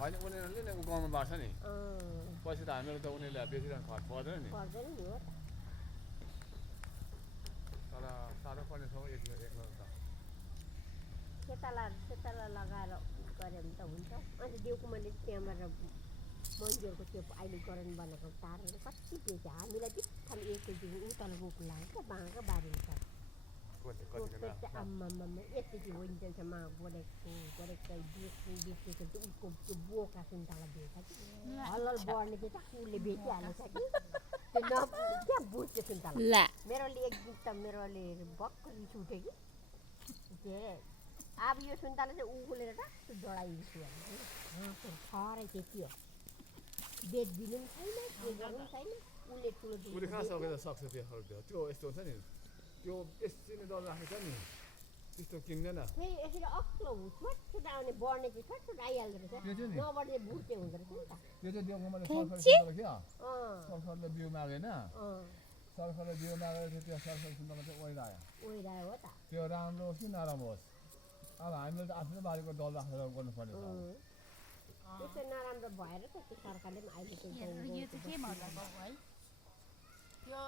होइन उनीहरूले नै उगाउनु पर्छ नि पछि त हामीहरू त उनीहरूले बेचिरहनु पर्दैन नि तर साह्रो पर्ने छ एक्लो त खेताला लगाएर गऱ्यो भने त हुन्छ अन्त देउको मैले त्यहाँबाट मन्जुरको त्यो अहिले गरन बनाएको तारेर कति बेच्यो हामीलाई बित्थाम 1 केजी उतल रोप्नु लाग्यो क्या बाँका बारीमा आम्मामा यतिको हुन्छ गोडेको बेचेको चाहिँ उसको त्यो बोका सुन्तला बेच्छ कि हल्लल बढ्ने चाहिँ टक्क उसले बेचिहाल्छ कि त्यो क्या बुझ्छ सुन्तला मेरोले एक दिन त मेरोले भक्क रिस उठ्यो कि के अब यो सुन्तला चाहिँ उकुलेर टक्क डढाइदिन्छु छरै त्यति हो बेच्दिनु पनि छैन के गर्नु छैन उसले ठुलो उसले कहाँ सकेर सक्छ त्यो यस्तो हुन्छ नि त्यो बेसी नै डर राखेको छ नि त्यस्तो किन्दैन फेरि यसरी अक्लो छोटछोट आउने बढ्ने चाहिँ छोटछोट आइहाल्दो रहेछ नबढ्ने बुढ्ने हुँदो रहेछ नि त त्यो चाहिँ देउको मैले सरसरले बिउ मागेन सरसरले बिउ मागेर चाहिँ त्यो सरसर सुन्तला चाहिँ ओइरायो हो त त्यो राम्रो होस् कि नराम्रो होस् अब हामीले त आफ्नो बारीको दल राखेर गर्नुपर्ने छ त्यस्तो नराम्रो भएर त त्यो सरकारले पनि अहिले यो चाहिँ के भन्दा है त्यो